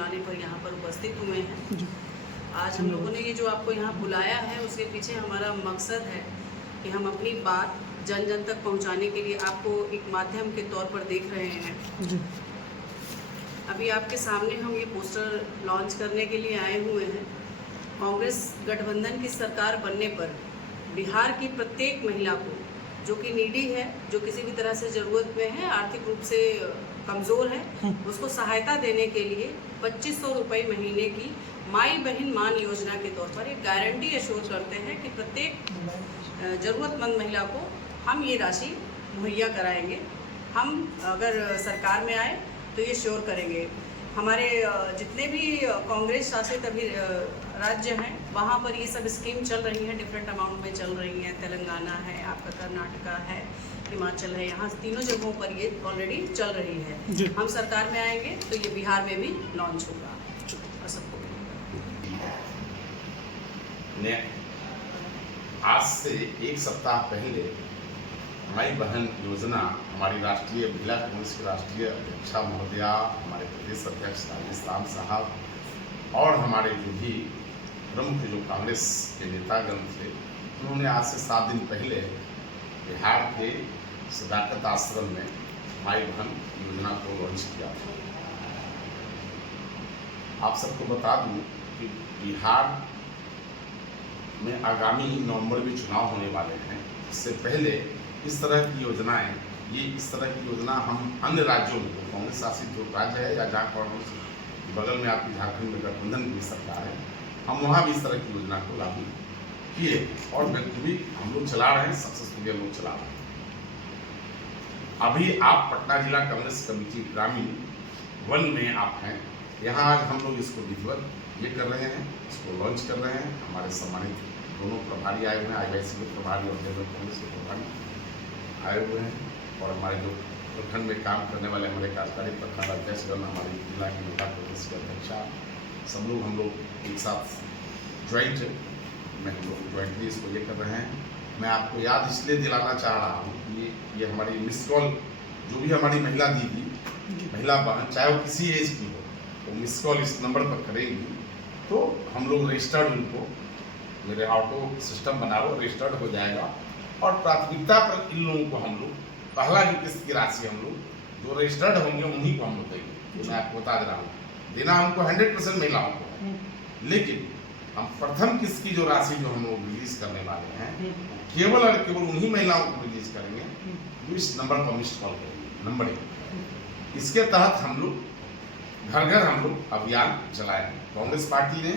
बुलाने पर यहाँ पर उपस्थित हुए हैं। आज हम लोगों ने ये जो आपको यहाँ बुलाया है उसके पीछे हमारा मकसद है कि हम अपनी बात जन जन तक पहुँचाने के लिए आपको एक माध्यम के तौर पर देख रहे हैं। अभी आपके सामने हम ये पोस्टर लॉन्च करने के लिए आए हुए हैं। कांग्रेस गठबंधन की सरकार बनने पर बिहार की प्रत्येक महिला को जो कि नीडी है, जो किसी भी तरह से ज़रूरत में है, आर्थिक रूप से कमज़ोर है, उसको सहायता देने के लिए 2500 रुपये महीने की माई बहन मान योजना के तौर पर एक गारंटी एश्योर करते हैं कि प्रत्येक ज़रूरतमंद महिला को हम ये राशि मुहैया कराएंगे। हम अगर सरकार में आए तो ये श्योर करेंगे। हमारे जितने भी कांग्रेस शासित अभी राज्य हैं वहाँ पर ये सब स्कीम चल रही हैं, डिफरेंट अमाउंट में चल रही हैं। तेलंगाना है, आपका कर्नाटका है, हिमाचल है, यहाँ तीनों जगहों पर ये ऑलरेडी चल रही है। हम सरकार में आएंगे तो ये बिहार में भी लॉन्च होगा और सबको आज से एक सप्ताह पहले माई बहन योजना हमारी राष्ट्रीय महिला कांग्रेस की राष्ट्रीय अध्यक्षा महोदया, हमारे प्रदेश अध्यक्ष राजेश साहब और हमारे जो भी प्रमुख जो कांग्रेस के नेतागण थे, उन्होंने आज से 7 दिन पहले बिहार के सदाकत आश्रम में माई बहन योजना को लॉन्च किया था। आप सबको बता दूं कि बिहार में आगामी नवंबर में चुनाव होने वाले हैं। इससे पहले इस तरह की योजनाएं, इस तरह की योजना हम अन्य राज्यों में, कांग्रेस शासित जो राज्य है या जहाँ कांग्रेस बगल में आपकी झारखंड में गठबंधन की सरकार है, हम वहाँ भी इस तरह की योजना को लागू किए और भी हम लोग चला रहे हैं, सक्सेसफुली हम लोग चला रहे हैं। अभी आप पटना जिला कांग्रेस कमेटी ग्रामीण 1 में आप हैं। यहाँ आज हम लोग इसको विधिवत ये कर रहे हैं, इसको लॉन्च कर रहे हैं। हमारे सम्मानित दोनों प्रभारी आए हुए हैं, IYC के प्रभारी और जनरल कांग्रेस के प्रभारी आए हुए हैं और हमारे जो प्रखंड में काम करने वाले हमारे कार्यकारी प्रखंड अध्यक्षगण, हमारे जिला की महिला कांग्रेस की अध्यक्षा, सब लोग हम लोग एक साथ ज्वाइंट में हम लोग ज्वाइंटली इसको ये कर रहे हैं। मैं आपको याद इसलिए दिलाना चाह रहा हूँ कि ये हमारी मिस कॉल जो भी हमारी महिला दीदी, महिला बहन, चाहे वो किसी एज की हो, तो मिस कॉल इस नंबर पर करेंगी तो हम लोग रजिस्टर्ड, उनको मेरे ऑटो सिस्टम बना हुआ रजिस्टर्ड हो जाएगा और प्राथमिकता पर इन लोगों को हम लोग पहला की किस्त की राशि हम लोग जो रजिस्टर्ड होंगे उन्हीं को हम लोग देंगे। मैं आपको बता दे रहा हूँ, देना हमको 100% महिलाओं को है, लेकिन हम प्रथम किस्त की जो राशि जो हम लोग रिलीज करने वाले हैं केवल और केवल उन्हीं महिलाओं को रिलीज करेंगे जो इस नंबर पर मिस्ड कॉल करेंगे, नंबर 1। इसके तहत हम लोग घर घर हम लोग अभियान चलाए हैं। कांग्रेस पार्टी ने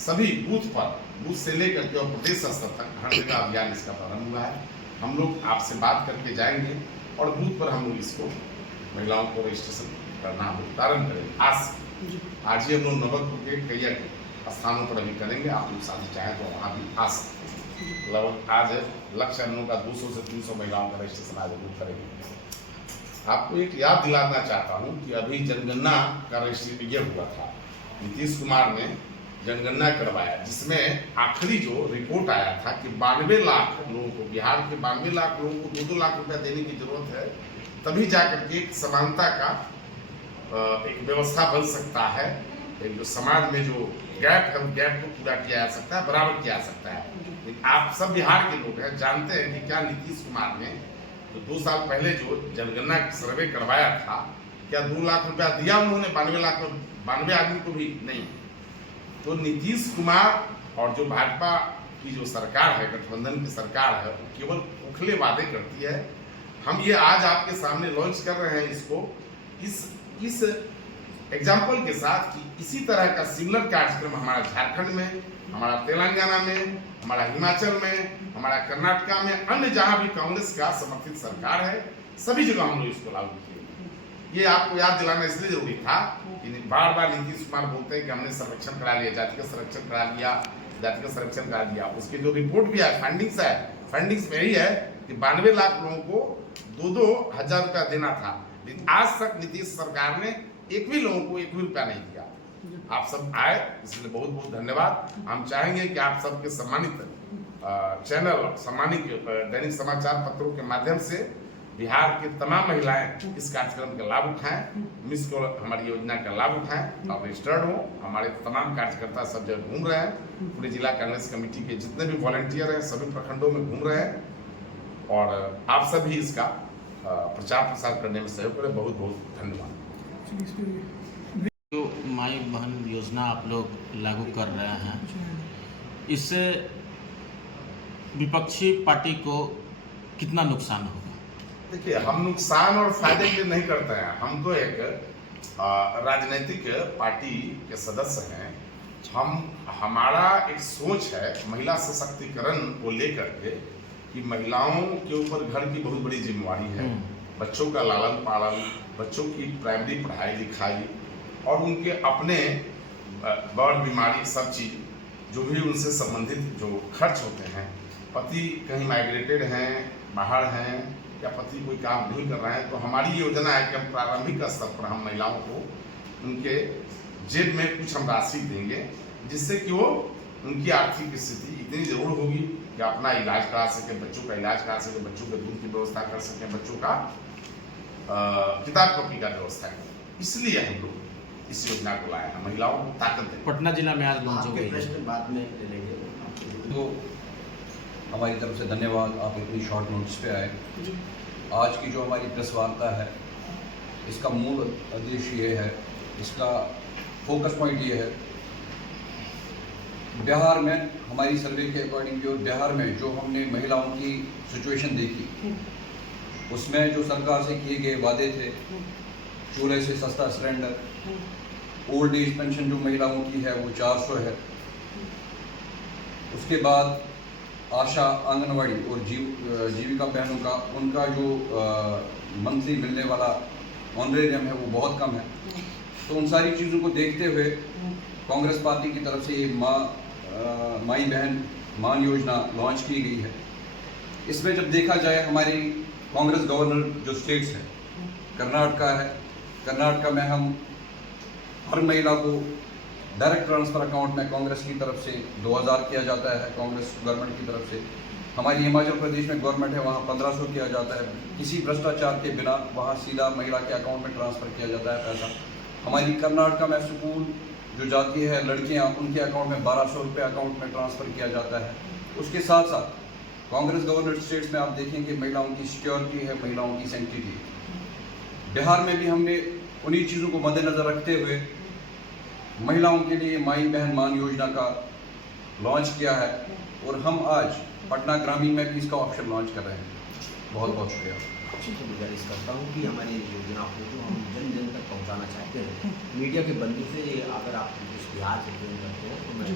सभी बूथ पर, बूथ से लेकर के और प्रदेश स्तर तक हर जगह अभियान इसका प्रारंभ हुआ है। हम लोग आपसे बात करके जाएंगे और बूथ पर हम लोग इसको महिलाओं को रजिस्ट्रेशन करना हम लोग प्रारंभ करेंगे। आज ही हम लोग नवलपुर के कई स्थानों पर अभी करेंगे। आप लोग शादी चाहें तो वहाँ भी आ सकते हैं। लगभग आज लक्ष्य हम लोग का 200 से 300 महिलाओं का रजिस्ट्रेशन आज हम लोग करेंगे। आपको एक याद दिलाना चाहता हूँ कि अभी जनगणना का रजिस्ट्रेशन ये हुआ था, नीतीश कुमार ने जनगणना करवाया, जिसमें आखिरी जो रिपोर्ट आया था कि 92 लाख लोगों को, बिहार के 92 लाख लोगों को 2-2 लाख रुपया देने की जरूरत है, तभी जाकर के एक समानता का एक व्यवस्था बन सकता है। एक जो समाज में जो गैप है, उस गैप को पूरा किया जा सकता है, बराबर किया जा सकता है। लेकिन आप सब बिहार के लोग हैं, जानते हैं कि क्या नीतीश कुमार ने तो 2 साल पहले जो जनगणना सर्वे करवाया था, क्या 2 लाख रुपया दिया उन्होंने 92 आदमी को भी नहीं। तो नीतीश कुमार और जो भाजपा की जो सरकार है, गठबंधन की सरकार है, वो केवल खोखले वादे करती है। हम ये आज आपके सामने लॉन्च कर रहे हैं इसको इस एग्जाम्पल के साथ कि इसी तरह का सिमिलर कार्यक्रम हमारा झारखंड में, हमारा तेलंगाना में, हमारा हिमाचल में, हमारा कर्नाटका में, अन्य जहां भी कांग्रेस का समर्थित सरकार है, सभी जगह हम लोग इसको लागू किए। ये आपको याद दिलाना इसलिए जरूरी था कि बार बार नीतीश कुमार बोलते हैं कि हमने सर्वेक्षण करा लिया, जातिगत सर्वेक्षण करा लिया, जातिगत सर्वेक्षण करा लिया। उसके जो रिपोर्ट भी है, फाइंडिंग्स में यही है कि 92 लाख लोगों को 2-2 हजार रुपया देना था, लेकिन आज तक नीतीश सरकार ने एक भी लोगों को 1 भी रुपया नहीं दिया। आप सब आए, इसलिए बहुत बहुत धन्यवाद। हम चाहेंगे कि आप सबके सम्मानित चैनल, सम्मानित दैनिक समाचार पत्रों के माध्यम से बिहार की तमाम महिलाएं इस कार्यक्रम का लाभ उठाएं, मिस को हमारी योजना का लाभ उठाएं और रजिस्टर्ड हो। हमारे तमाम कार्यकर्ता सब जगह घूम रहे हैं, पूरे जिला कांग्रेस कमेटी के जितने भी वॉलंटियर हैं सभी प्रखंडों में घूम रहे हैं और आप सभी इसका प्रचार प्रसार करने में सहयोग करें। बहुत बहुत धन्यवाद। जो माई बहन योजना आप लोग लागू कर रहे हैं, इससे विपक्षी पार्टी को कितना नुकसान होगा? देखिए, हम नुकसान और फायदे के लिए नहीं करते हैं। हम तो एक राजनीतिक पार्टी के सदस्य हैं। हमारा एक सोच है महिला सशक्तिकरण को लेकर के कि महिलाओं के ऊपर घर की बहुत बड़ी जिम्मेवारी है। बच्चों का लालन पालन, बच्चों की प्राइमरी पढ़ाई लिखाई और उनके अपने बड़ बीमारी सब चीज़ जो भी उनसे संबंधित जो खर्च होते हैं। पति कहीं माइग्रेटेड हैं, बाहर हैं या पति कोई काम नहीं कर रहे हैं, तो हमारी योजना है कि हम प्रारंभिक स्तर पर हम महिलाओं को उनके जेब में कुछ हम राशि देंगे, जिससे कि वो उनकी आर्थिक स्थिति इतनी जरूर होगी कि अपना इलाज करा सकें, बच्चों का इलाज करा सकें, बच्चों के दूध की व्यवस्था कर सकें, बच्चों का किताब कॉपी का व्यवस्था करें। इसलिए हम लोग इस योजना को लाए हैं, महिलाओं को ताकत दें। पटना जिला में आज लॉन्च हो गई है। प्रश्न बाद में ले लेंगे। तो हमारी तरफ से धन्यवाद, आप इतनी शॉर्ट नोटिस पे आए। आज की जो हमारी प्रेस वार्ता है, इसका मूल उद्देश्य ये है, इसका फोकस पॉइंट ये है, बिहार में हमारी सर्वे के अकॉर्डिंग जो बिहार में जो हमने महिलाओं की सिचुएशन देखी, उसमें जो सरकार से किए गए वादे थे, चूल्हे से सस्ता सिलेंडर, ओल्ड एज पेंशन जो महिलाओं की है वो 400 है, उसके बाद आशा, आंगनवाड़ी और जीविका बहनों का उनका जो मंथली मिलने वाला ऑनरेरियम है वो बहुत कम है। तो उन सारी चीज़ों को देखते हुए कांग्रेस पार्टी की तरफ से ये माई बहन मान योजना लॉन्च की गई है। इसमें जब देखा जाए, हमारी कांग्रेस गवर्नर जो स्टेट्स है, कर्नाटका है, कर्नाटका में हम हर महिला को डायरेक्ट ट्रांसफ़र अकाउंट में कांग्रेस की तरफ से 2000 किया जाता है, कांग्रेस गवर्नमेंट की तरफ से। हमारी हिमाचल प्रदेश में गवर्नमेंट है, वहाँ 1500 किया जाता है, किसी भ्रष्टाचार के बिना वहाँ सीधा महिला के अकाउंट में ट्रांसफ़र किया जाता है पैसा। हमारी कर्नाटका में स्कूल जो जाती है लड़कियाँ, उनके अकाउंट में 1200 रुपये अकाउंट में ट्रांसफ़र किया जाता है। उसके साथ साथ कांग्रेस गवर्नमेंट स्टेट्स में आप देखेंगे महिलाओं की सिक्योरिटी है, महिलाओं की सैंक्टिटी है। बिहार में भी हमने उन्हीं चीज़ों को मद्देनज़र रखते हुए महिलाओं के लिए माई बहन मान योजना का लॉन्च किया है और हम आज पटना ग्रामीण में भी इसका ऑप्शन लॉन्च कर रहे हैं। बहुत बहुत शुक्रिया। तो गुजारिश करता हूँ कि हमारी योजना को जो हम जन जन तक पहुँचाना चाहते हैं, मीडिया के बंधु से अगर आप इस बिहार से ट्रेन करते हो तो मैं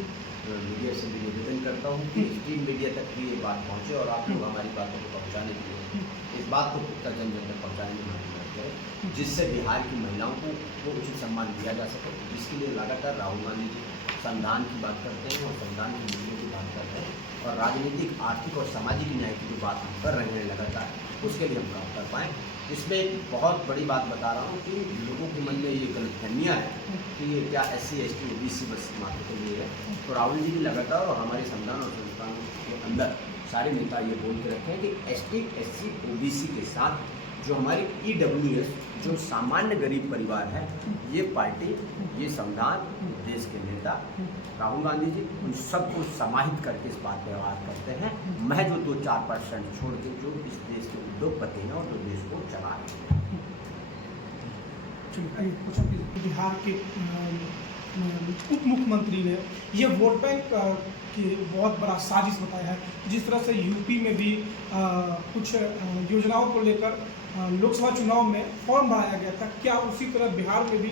मीडिया से भी निवेदन करता हूँ कि स्ट्रीम मीडिया तक भी ये बात पहुँचे और आप लोग हमारी बातों को पहुँचाने के लिए इस बात को पुख्ता जन जन तक पहुँचाने में मदद करें, जिससे बिहार की महिलाओं को उचित सम्मान दिया जा सके। जिसके लिए लगातार राहुल गांधी जी संविधान की बात करते हैं और संविधान की मूल्यों की बात करते हैं और राजनीतिक, आर्थिक और सामाजिक न्याय की जो बात हम कर रहे हैं लगातार, उसके लिए हम काम कर पाएँ। इसमें एक बहुत बड़ी बात बता रहा हूँ कि लोगों के मन में ये गलतफहमियाँ हैं कि ये क्या SC ST OBC बस मात्र के लिए है। तो राहुल जी भी लगातार और हमारे संविधान और संस्थानों के अंदर सारे नेता ये बोल के रखे हैं कि ST SC OBC के साथ जो हमारी EWS जो सामान्य गरीब परिवार है, ये पार्टी, ये संविधान, देश के नेता राहुल गांधी जी उन सबको समाहित करके इस बात पर व्यवहार करते हैं। महज जो 2-4% छोड़ के जो इस देश के उद्योगपति हैं और जो देश को चला रहे हैं। बिहार के उप मुख्यमंत्री ने ये वोट बैंक की बहुत बड़ा साजिश बताया है। जिस तरह से यूपी में भी कुछ योजनाओं को लेकर लोकसभा चुनाव में फॉर्म भराया गया था, क्या उसी तरह बिहार में भी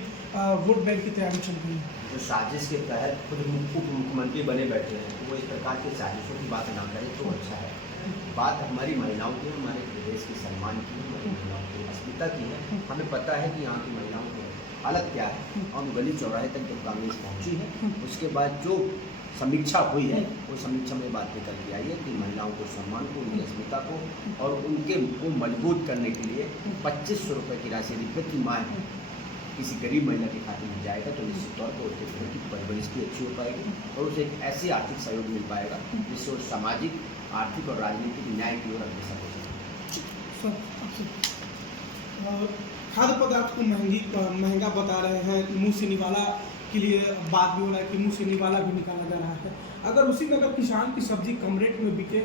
वोट बैंक की तैयारी चल रही है? जो साजिश के तहत खुद उप मुख्यमंत्री बने बैठे हैं, तो वो इस प्रकार की साजिशों की बात ना करें तो अच्छा है। बात हमारी महिलाओं की, हमारे प्रदेश के सम्मान की, हमारी महिलाओं की अस्मिता की है। हमें पता है कि यहाँ की महिलाओं की हालत क्या है और गली चौराहे तक जब कांग्रेस पहुँची है, उसके बाद जो समीक्षा हुई है, वो समीक्षा में बात निकल के आई है कि महिलाओं को सम्मान को, उनकी अस्मिता को और उनके को मजबूत करने के लिए 2500 रुपये की राशि यदि प्रति माह किसी गरीब महिला के खाते में जाएगा तो निश्चित तौर पर उसके घर की परवरिश भी अच्छी हो पाएगी और उसे एक ऐसी आर्थिक सहयोग मिल पाएगा जिससे वो सामाजिक, आर्थिक और राजनीतिक न्याय की ओर अग्रसर हो सके। खाद्य पदार्थ को महंगा बता रहे हैं, मुंह से निवाला के लिए बात भी हो रहा है कि मुंह से निवाला भी निकाला जा रहा है। अगर उसी में अगर किसान की सब्जी कम रेट में बिके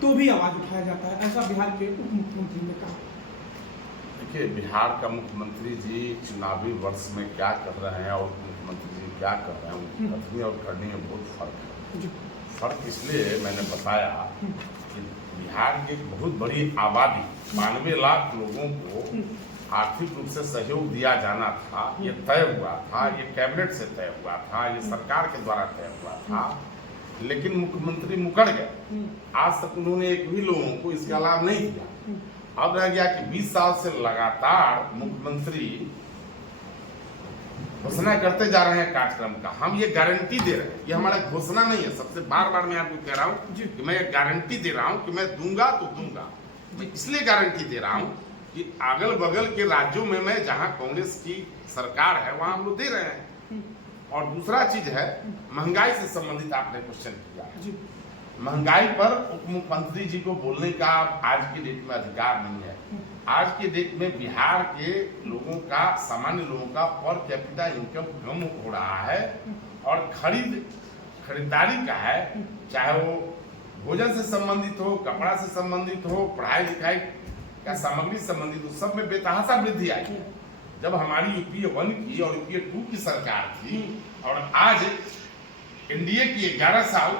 तो भी आवाज़ उठाया जाता है, ऐसा बिहार के उप मुख्यमंत्री ने कहा। देखिए, बिहार का मुख्यमंत्री जी चुनावी वर्ष में क्या कर रहे हैं और मुख्यमंत्री जी क्या कर रहे हैं, उनकी कथनी और करनी में बहुत फर्क है। फर्क इसलिए मैंने बताया कि बिहार की एक बहुत बड़ी आबादी 92 लाख लोगों को आर्थिक रूप से सहयोग दिया जाना था, ये तय हुआ था, ये कैबिनेट से तय हुआ था, ये सरकार के द्वारा तय हुआ था, लेकिन मुख्यमंत्री मुकर गए। आज तक उन्होंने एक भी लोगों को इसका लाभ नहीं दिया। अब रह गया कि 20 साल से लगातार मुख्यमंत्री घोषणा करते जा रहे हैं कार्यक्रम का। हम ये गारंटी दे रहे हैं, ये हमारा घोषणा नहीं है। सबसे बार बार मैं आपको कह रहा हूँ कि मैं ये गारंटी दे रहा हूँ कि मैं दूंगा तो दूंगा। मैं इसलिए गारंटी दे रहा हूँ कि अगल बगल के राज्यों में मैं जहाँ कांग्रेस की सरकार है वहाँ हम लोग दे रहे हैं। और दूसरा चीज है, महंगाई से संबंधित आपने क्वेश्चन किया। महंगाई पर उप मुख्यमंत्री जी को बोलने का आज की डेट में अधिकार नहीं है। आज के डेट में बिहार के लोगों का, सामान्य लोगों का पर कैपिटा इनकम कम हो रहा है और खरीदारी का है, चाहे वो भोजन से संबंधित हो, कपड़ा से संबंधित हो, पढ़ाई लिखाई का सामग्री संबंधित हो, सब में बेतहाशा वृद्धि आई है। जब हमारी यूपीए 1 की और यूपीए 2 की सरकार थी और आज एनडीए की 11 साल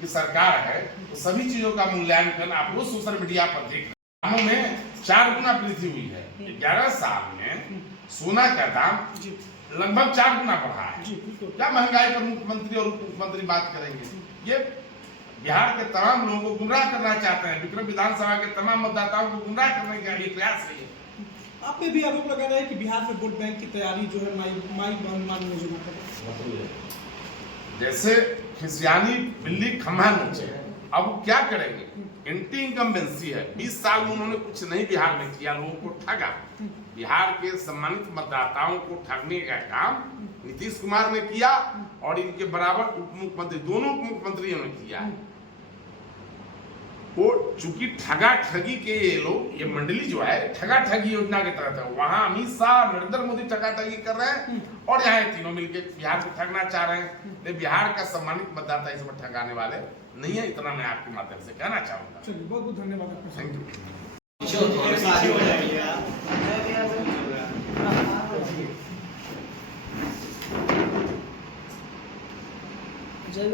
की सरकार है, तो सभी चीजों का मूल्यांकन आप रोज सोशल मीडिया पर देख रहे हैं। दामों में 4 गुना वृद्धि हुई है। 11 साल में सोना का दाम लगभग 4 गुना बढ़ा है। क्या महंगाई पर मुख्यमंत्री और उप मुख्यमंत्री बात करेंगे? ये बिहार के तमाम लोगों को गुमराह करना चाहते हैं। विक्रम विधानसभा के तमाम मतदाताओं को गुमराह करने का ये प्रयास है। आप पे भी आरोप लगा रहा है कि बिहार में वोट बैंक की तैयारी जो है माई योजना कर, जैसे खिसियानी बिल्ली खम्हा नोचे, अब वो क्या करेंगे? एंटी इनकम्बेंसी है। 20 साल में उन्होंने कुछ नहीं बिहार में किया, लोगों को ठगा। बिहार के सम्मानित मतदाताओं को ठगने का काम नीतीश कुमार ने किया और इनके बराबर उप मुख्यमंत्री, दोनों उप मुख्यमंत्रियों ने किया है। वो चूंकि ठगा ठगी के ये लोग, ये मंडली जो है ठगा ठगी योजना के तहत है, वहां अमित शाह, नरेंद्र मोदी ठगा ठगी कर रहे हैं और यहाँ तीनों मिलकर बिहार को ठगना चाह रहे हैं। लेकिन बिहार का सम्मानित मतदाता इसमें ठगाने वाले नहीं है। इतना मैं आपके माध्यम से कहना चाहूंगा। चलिए, बहुत बहुत धन्यवाद आपका। Thank you. जय